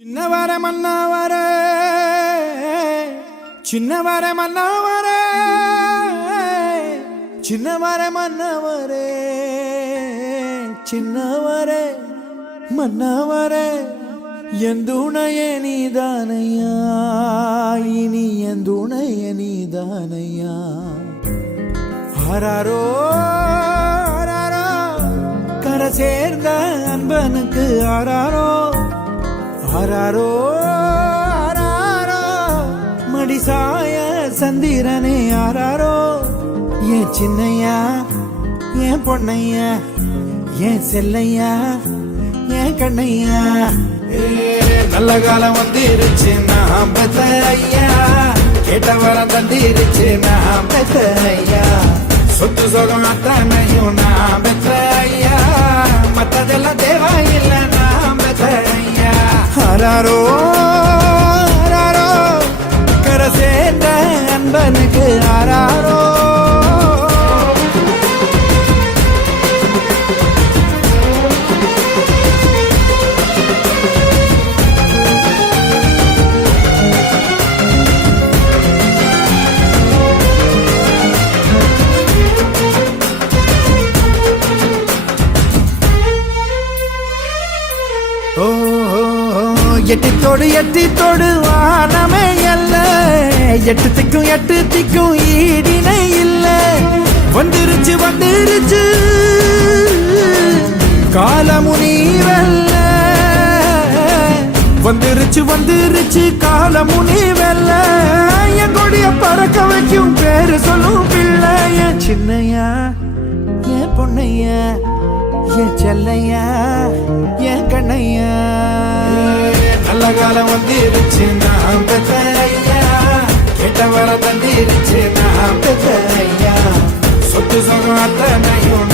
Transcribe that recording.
சின்னவர மன்னவர சின்னவர மன்னவர சின்னவர மன்னவர சின்னவர மன்னவர எந்துணைய நீதானையா இனி எந்துணைய நீதானையா ஆராரோ ஆராரோ கரை சேர்ந்த அன்பனுக்கு ஆராரோ ஆராரோ ஆராரோ மடிசாய சந்திரனே ஆராரோ ஏன் சின்னையா ஏன் பொன்னையா ஏன் செல்லையா ஏன் கண்ணையா நல்ல காலம் வந்துருச்சு நான் பெத்த ஐயா கேட்ட வரம் தந்திருச்சு நான் பெத்த ஐயா சொத்து சுகம் அத்தனையும் நான் பெத்த ஐயா மத்ததெல்லாம் தேவையில்லை நான் பெத்த ஐயா ஆராரோ ஆராரோ கரை சேர்ந்த அன்பனுக்கு ஆராரோ எட்டித்தோடு வானமே அல்ல எட்டுத்திக்கும் ஈடினை இல்ல வந்துருச்சு காலமுனிவல்ல வந்துருச்சு காலமுனிவல்ல என் கொடிய பறக்க வைக்கும் பேரு சொல்லும் பிள்ளை என் சின்னையா என் பொன்னையா என் செல்லையா என் கண்ணையா நல்ல காலம் வந்துருச்சு நான் பெத்த ஐயா கேட்ட வர தந்திருச்சு நான் பெத்த ஐயா சொத்து சுகம் அத்தனையும்